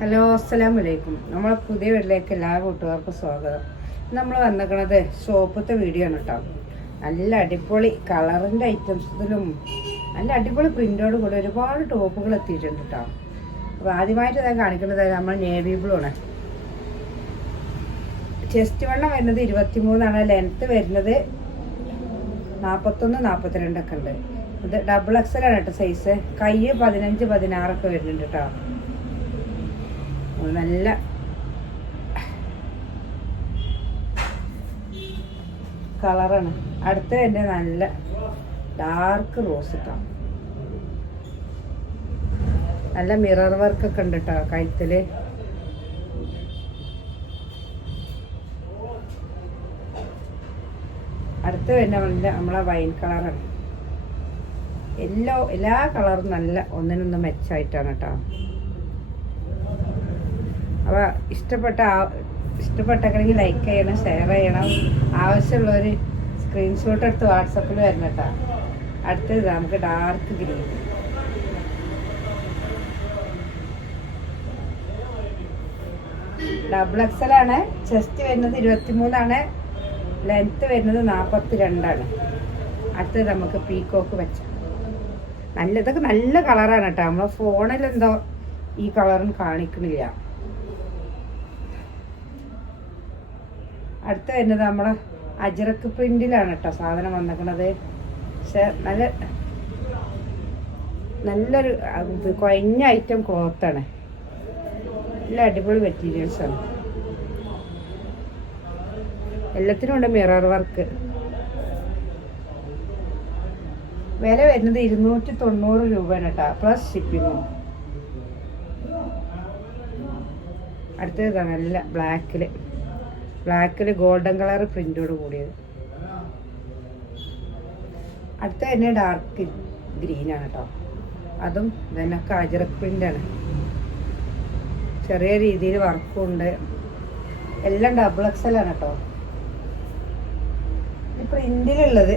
Hello, അസ്സലാമു അലൈക്കും. നമ്മളെ പുതിയ വീട്ടിലേക്ക് എല്ലാ കൂട്ടുകാർക്കും സ്വാഗതം. നമ്മൾ വന്നിരിക്കുന്നത് ഷോപ്പത്തെ വീഡിയോ ആണ് കേട്ടോ. നല്ല അടിപൊളി കളറിൻ്റെ ഐറ്റംസിലും നല്ല അടിപൊളി പ്രിൻ്റോട് കൂടി ഒരുപാട് ടോപ്പുകൾ എത്തിയിട്ടുണ്ട് കേട്ടോ. അപ്പോൾ ആദ്യമായിട്ട് ഞാൻ കാണിക്കുന്നത് നമ്മൾ നേവി ബ്ലൂ ആണ്. ചെസ്റ്റ് വണ്ണം വരുന്നത് 23 ലെങ്ത്ത് വരുന്നത് 41, 42 ഒക്കെ ഉണ്ട്. ഇത് ഡബിൾ XL ആണ് കേട്ടോ സൈസ്. കൈ 15, 16 ഒക്കെ വരുന്നുണ്ട് കേട്ടോ. നല്ല കളറാണ്. അടുത്ത തന്നെ നല്ല ഡാർക്ക് റോസ് കേട്ടോ. നല്ല മിറർ വർക്കൊക്കെ ഉണ്ട് കേട്ടോ കഴുത്തില്. അടുത്ത തന്നെ നമ്മളെ വൈൻ കളറാണ്. എല്ലാ കളറും നല്ല ഒന്നിനൊന്നും മെച്ചമായിട്ടാണ് കേട്ടോ. അപ്പോൾ ഇഷ്ടപ്പെട്ടെങ്കിൽ ലൈക്ക് ചെയ്യണം, ഷെയർ ചെയ്യണം. ആവശ്യമുള്ളവർ സ്ക്രീൻഷോട്ട് എടുത്ത് വാട്സപ്പിൽ വരണം കേട്ടോ. അടുത്തത് നമുക്ക് ഡാർക്ക് ഗ്രീൻ. ഡബിൾ XL ആണ്. ചെസ്റ്റ് വരുന്നത് 23, ലെങ്ത്ത് വരുന്നത് 42. അടുത്തത് നമുക്ക് പീക്കോക്ക് വെച്ച ഇതൊക്കെ നല്ല കളറാണ് കേട്ടോ. നമ്മളെ ഫോണിലെന്തോ ഈ കളറും കാണിക്കണില്ല. അടുത്ത വരുന്നത് നമ്മളെ അജറക്ക് പ്രിന്റിലാണ് കേട്ടോ സാധനം വന്നിരിക്കുന്നത്. പക്ഷെ നല്ലൊരു കൊയഞ്ഞ ഐറ്റം ക്ലോത്താണ്. നല്ല അടിപൊളി മെറ്റീരിയൽസാണ്. എല്ലാത്തിനും ഉണ്ട് മിറർ വർക്ക്. വില വരുന്നത് 290 രൂപയാണ് കേട്ടോ, പ്ലസ് ഷിപ്പിങ്ങും. അടുത്തത് നല്ല ബ്ലാക്കിൽ ഗോൾഡൻ കളർ പ്രിന്റോട് കൂടിയത്. അടുത്ത തന്നെ ഡാർക്ക് ഗ്രീനാണ് കേട്ടോ. അതും ഇതിനൊക്കെ അജറക് പ്രിന്റാണ്. ചെറിയ രീതിയിൽ വർക്കും ഉണ്ട്. എല്ലാം ഡബിൾ XL ആണ് കേട്ടോ. ഈ പ്രിന്റിലുള്ളത്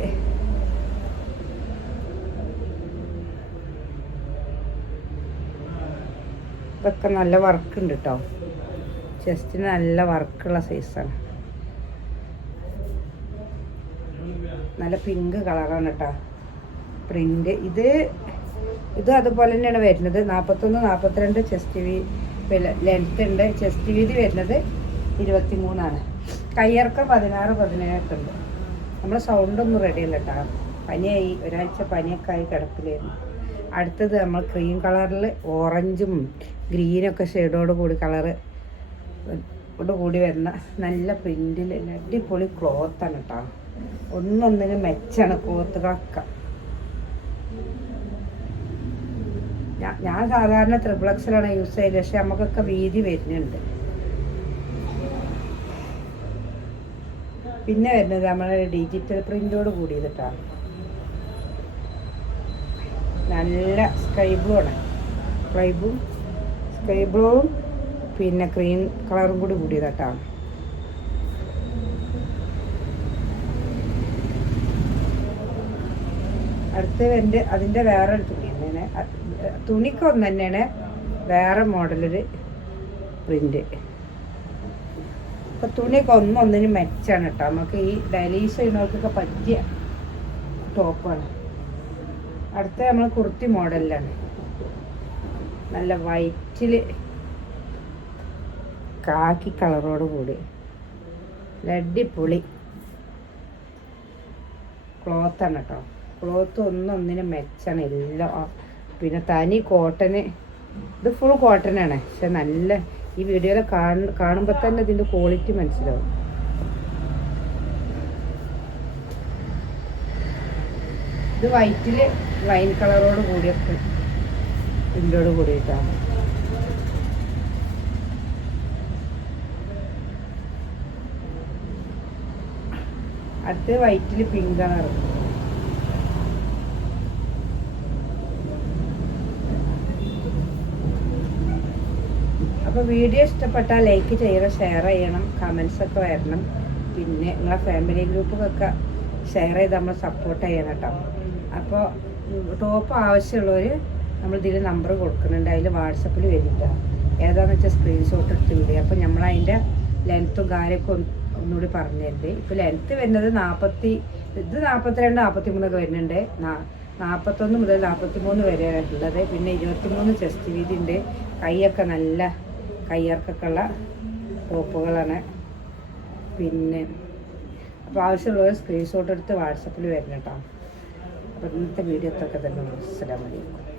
ഇതൊക്കെ നല്ല വർക്ക് ഉണ്ട് കേട്ടോ. ചെസ്റ്റിന് നല്ല വർക്കുള്ള സൈസാണ്. നല്ല പിങ്ക് കളറാണ് കേട്ടോ പ്രിന്റ്. ഇതും അതുപോലെ തന്നെയാണ് വരുന്നത്. 41, 42 ചെസ്റ്റ് ലെങ്ത്ത് ഉണ്ട്. ചെസ്റ്റ് വീതി വരുന്നത് 23. കയ്യിറക്കം 16, 17 ഒക്കെ ഉണ്ട്. നമ്മളെ സൗണ്ടൊന്നും റെഡിയല്ല കേട്ടോ. പനിയായി, ഒരാഴ്ച പനിയൊക്കെ ആയി കിടപ്പിലായിരുന്നു. അടുത്തത് നമ്മൾ ക്രീം കളറിൽ ഓറഞ്ചും ഗ്രീനൊക്കെ ഷെയ്ഡോട് കൂടി കൂടി വരുന്ന നല്ല പ്രിന്റിൽ അടിപൊളി ക്ലോത്താണ് കേട്ടോ. ഒന്നൊന്നിന് മെച്ചാണ് ക്ലോത്തുകളൊക്കെ. ഞാൻ സാധാരണ ട്രിപ്പിൾ XL ആണ് യൂസ് ചെയ്തത്. പക്ഷെ നമുക്കൊക്കെ വീതി വരുന്നുണ്ട്. പിന്നെ വരുന്നത് നമ്മളെ ഡിജിറ്റൽ പ്രിന്റോട് കൂടിയത് കേട്ടോ. നല്ല സ്കൈ ബ്ലൂ ആണ്. സ്കൈ ബ്ലൂവും പിന്നെ ക്രീം കളറും കൂടി കൂടിയതാട്ടോ. അടുത്ത് അതിൻ്റെ വേറെ തുണി തന്നെയാണ്. തുണിക്കൊന്ന് തന്നെയാണ്, വേറെ മോഡലൊരു പ്രിന്റ്. അപ്പോൾ തുണിയൊക്കെ ഒന്നിന് മെച്ചാണ് കേട്ടോ. നമുക്ക് ഈ ഡെയിലി യൂസ് ചെയ്യുന്നവർക്കൊക്കെ പറ്റിയ ടോപ്പാണ്. അടുത്ത നമ്മൾ കുർത്തി മോഡലിലാണ്. നല്ല വൈറ്റിൽ കാക്കി കളറോട് കൂടി അടിപൊളി ക്ലോത്താണ് കേട്ടോ. ക്ലോത്ത് ഒന്നിനും മെച്ചാണ് എല്ലാം. പിന്നെ തനി കോട്ടന്, ഇത് ഫുൾ കോട്ടനാണ്. പക്ഷെ നല്ല ഈ വീഡിയോയിൽ കാണുമ്പോൾ തന്നെ ഇതിൻ്റെ ക്വാളിറ്റി മനസ്സിലാവും. ഇത് വൈറ്റിൽ വൈൻ കളറോട് കൂടിയൊക്കെ പ്രിന്റോട് കൂടിയിട്ടാണ്. അടുത്ത് വൈറ്റിൽ പിങ്ക് കളർ. അപ്പോൾ വീഡിയോ ഇഷ്ടപ്പെട്ടാൽ ലൈക്ക് ചെയ്യണം, ഷെയർ ചെയ്യണം, കമൻസൊക്കെ വരണം. പിന്നെ നിങ്ങളെ ഫാമിലി ഗ്രൂപ്പൊക്കെ ഷെയർ ചെയ്ത് നമ്മൾ സപ്പോർട്ട് ചെയ്യണം കേട്ടോ. അപ്പോൾ ടോപ്പ് ആവശ്യമുള്ളവർ നമ്മൾ ഇതിൽ നമ്പർ കൊടുക്കുന്നുണ്ട്. അതിൽ വാട്സപ്പിൽ വരിക. ഏതാണെന്ന് വെച്ചാൽ സ്ക്രീൻഷോട്ട് എടുത്ത് വിടുക. അപ്പോൾ നമ്മളതിൻ്റെ ലെങ്ത്തും കാര്യമൊക്കെ ഒന്നുകൂടി പറഞ്ഞു തരുന്നത്. ഇപ്പോൾ ലെങ്ത്ത് വരുന്നത് 42 43 വരുന്നുണ്ട്. 41 മുതൽ 43 വരെ ഉള്ളത്. പിന്നെ 23 ചെസ്റ്റ് വീതി ഉണ്ട്. കൈയൊക്കെ നല്ല കയ്യിറക്കൊക്കെ ഉള്ള ടോപ്പുകളാണ്. പിന്നെ അപ്പോൾ ആവശ്യമുള്ളവർ സ്ക്രീൻഷോട്ട് എടുത്ത് വാട്സപ്പിൽ വരണം കേട്ടോ. അപ്പോൾ ഇന്നത്തെ വീഡിയോ ഒക്കെ തന്നെ. അസ്സലാമു അലൈക്കും.